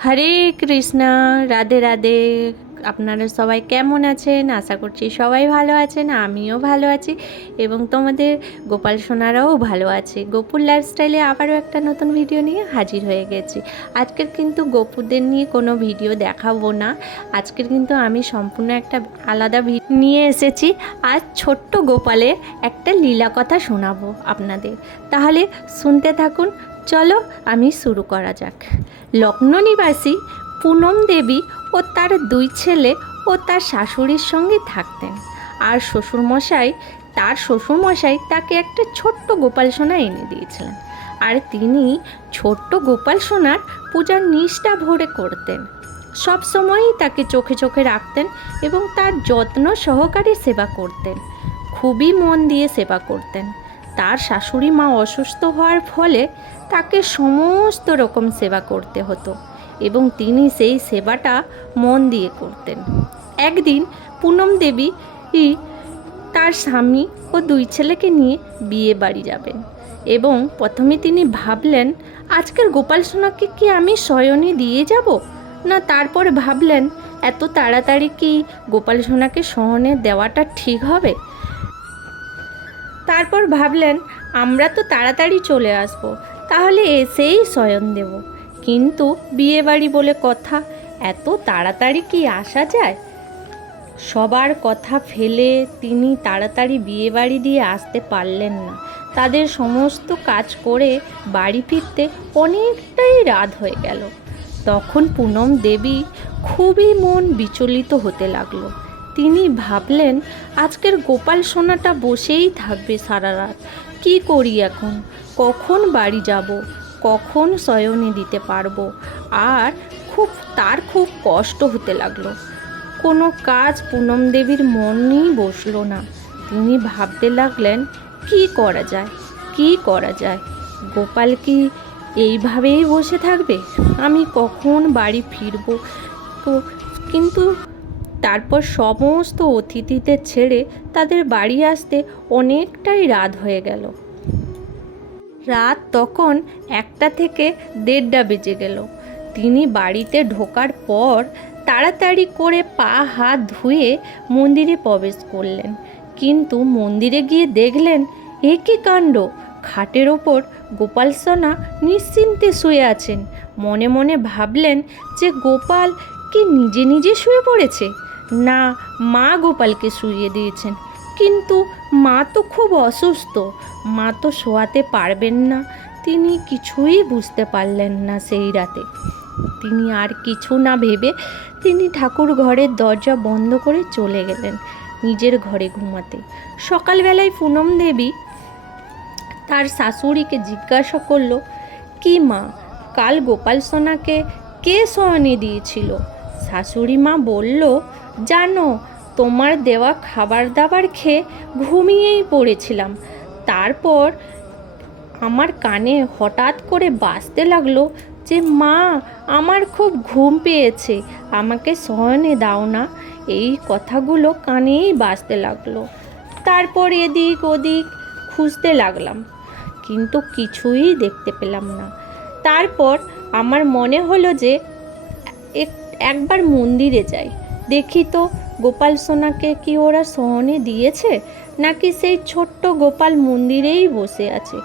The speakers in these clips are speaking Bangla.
হরে কৃষ্ণা, রাধে রাধে। আপনারা সবাই কেমন আছেন? আশা করছি সবাই ভালো আছেন, আমিও ভালো আছি এবং তোমাদের গোপাল সোনারাও ভালো আছে। গোপুর লাইফস্টাইলে আবারও একটা নতুন ভিডিও নিয়ে হাজির হয়ে গেছি। আজকের কিন্তু গোপুদের নিয়ে কোনো ভিডিও দেখাবো না। আজকের কিন্তু আমি সম্পূর্ণ একটা আলাদা ভিডিও নিয়ে এসেছি। আজ ছোট্ট গোপালের একটা লীলা কথা শোনাবো আপনাদের, তাহলে শুনতে থাকুন। চলো আমি শুরু করা যাক। লক্ষ্ণৌ নিবাসী পুনম দেবী ও তার দুই ছেলে ও তার শাশুড়ির সঙ্গে থাকতেন। আর শ্বশুরমশাই তাকে একটা ছোট্ট গোপাল সোনা এনে দিয়েছিলেন। আর তিনি ছোট্ট গোপাল সোনার পূজার নিষ্ঠা ভরে করতেন। সব সময়ই তাকে চোখে চোখে রাখতেন এবং তার যত্ন সহকারে সেবা করতেন। খুবই মন দিয়ে সেবা করতেন। তার শাশুড়ি মা অসুস্থ হওয়ার ফলে তাকে সমস্ত রকম সেবা করতে হতো এবং তিনি সেই সেবাটা মন দিয়ে করতেন। একদিন পুনম দেবী তার স্বামী ও দুই ছেলেকে নিয়ে বিয়ে বাড়ি যাবেন এবং প্রথমে তিনি ভাবলেন আজকের গোপাল সোনাকে কি আমি শয়নে দিয়ে যাব না। তারপর ভাবলেন এত তাড়াতাড়ি কি গোপাল সোনাকে শয়নে দেওয়াটা ঠিক হবে। তারপর ভাবলেন আমরা তো তাড়াতাড়ি চলে আসব, তাহলে এসেই শয়ন দেব। কিন্তু বিয়েবাড়ি বলে কথা, এত তাড়াতাড়ি কি আসা যায়? সবার কথা ফেলে তিনি তাড়াতাড়ি বিয়েবাড়ি দিয়ে আসতে পারলেন না। তাদের সমস্ত কাজ করে বাড়ি ফিরতে অনেকটাই রাত হয়ে গেল। তখন পুনম দেবী খুবই মন বিচলিত হতে লাগলো। তিনি ভাবলেন আজকের গোপাল সোনাটা বসেই থাকবে সারা রাত। কী করি এখন? কখন বাড়ি যাব? কখন শয়নে দিতে পারবো? আর তার খুব কষ্ট হতে লাগলো। কোনো কাজ পুনম দেবীর মনেই বসলো না। তিনি ভাবতে লাগলেন কি করা যায়, কি করা যায়? গোপাল কি এইভাবেই বসে থাকবে? আমি কখন বাড়ি ফিরবো? তো কিন্তু তারপর সমস্ত অতিথিদের ছেড়ে তাদের বাড়ি আসতে অনেকটাই রাত হয়ে গেল। রাত তখন 1টা থেকে 1:30 বেজে গেল। তিনি বাড়িতে ঢোকার পর তাড়াতাড়ি করে পা হাত ধুয়ে মন্দিরে প্রবেশ করলেন। কিন্তু মন্দিরে গিয়ে দেখলেন এ কী কাণ্ড! খাটের ওপর গোপাল সোনা নিশ্চিন্তে শুয়ে আছেন। মনে মনে ভাবলেন যে গোপাল কি নিজে নিজে শুয়ে পড়েছে, না মা গোপালকে শুইয়ে দিয়েছেন। কিন্তু মা তো খুব অসুস্থ, মা তো শোয়াতে পারবেন না। তিনি কিছুই বুঝতে পারলেন না সেই রাতে। তিনি আর কিছু না ভেবে তিনি ঠাকুর ঘরের দরজা বন্ধ করে চলে গেলেন নিজের ঘরে ঘুমাতে। সকালবেলায় পুনম দেবী তার শাশুড়িকে জিজ্ঞাসা করলো, কি মা, কাল গোপাল সোনাকে কে শয়নে দিয়েছিল? শাশুড়ি মা বলল, জানো, তোমার দেওয়া খাবার দাবার খেয়ে ঘুমিয়েই পড়েছিলাম। তারপর আমার কানে হঠাৎ করে বাজতে লাগলো যে মা, আমার খুব ঘুম পেয়েছে, আমাকে শয়নে দাও না। এই কথাগুলো কানেই বাজতে লাগলো। তারপর এদিক ওদিক খুঁজতে লাগলাম, কিন্তু কিছুই দেখতে পেলাম না। তারপর আমার মনে হলো যে একবার মন্দিরে যাই, দেখি তো গোপাল সোনাকে কি ওরা শয়নে দিয়েছে নাকি সেই ছোট্ট গোপাল মন্দিরেই বসে আছে।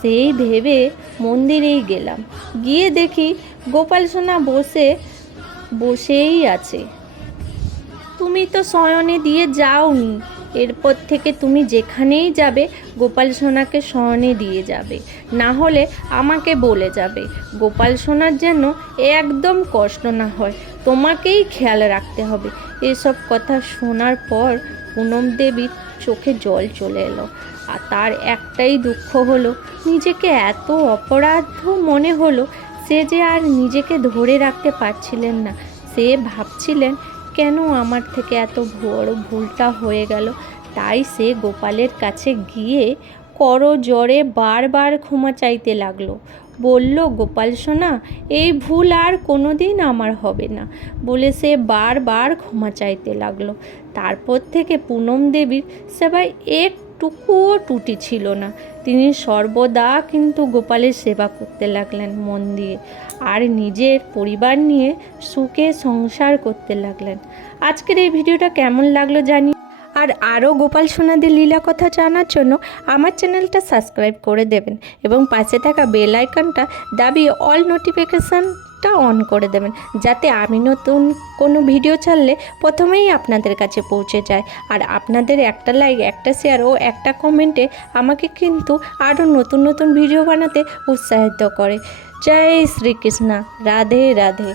সেই ভেবে মন্দিরেই গেলাম। গিয়ে দেখি গোপাল সোনা বসেই আছে। তুমি তো শয়নে দিয়ে যাওনি, এরপর থেকে তুমি যেখানেই যাবে গোপাল সোনাকে শয়নে দিয়ে যাবে, না হলে আমাকে বলে যাবে। গোপাল সোনার যেন একদম কষ্ট না হয়, তোমাকেই খেয়াল রাখতে হবে। এসব কথা শোনার পর পুনম দেবীর চোখে জল চলে এলো। আর তার একটাই দুঃখ হলো, নিজেকে এত অপরাধ মনে হলো। সে যে আর নিজেকে ধরে রাখতে পারছিলেন না। সে ভাবছিলেন কেন আমার থেকে এত বড় ভুলটা হয়ে গেল। তাই সে গোপালের কাছে গিয়ে করজোড়ে বারবার ক্ষমা চাইতে লাগলো। বলল, গোপাল সোনা, এই ভুল আর কোনো দিন আমার হবে না বলে সে বারবার ক্ষমা চাইতে লাগলো। তারপর থেকে পুনম দেবীর সেবায় একটুকুও ত্রুটি ছিল না। তিনি সর্বদা কিন্তু গোপালের সেবা করতে লাগলেন মন দিয়ে। আর নিজের পরিবার নিয়ে সুখে সংসার করতে লাগলেন। আজকের এই ভিডিওটা কেমন লাগলো জানি, আর আরও গোপাল সোনাদের লীলা কথা জানার জন্য আমার চ্যানেলটা সাবস্ক্রাইব করে দেবেন এবং পাশে থাকা বেল আইকনটা দাবিয়ে অল নোটিফিকেশানটা অন করে দেবেন, যাতে আমি নতুন কোনো ভিডিও ছাড়লে প্রথমেই আপনাদের কাছে পৌঁছে যায়। আর আপনাদের একটা লাইক, একটা শেয়ার ও একটা কমেন্টে আমাকে কিন্তু আরও নতুন নতুন ভিডিও বানাতে উৎসাহিত করে। জয় শ্রীকৃষ্ণ, রাধে রাধে।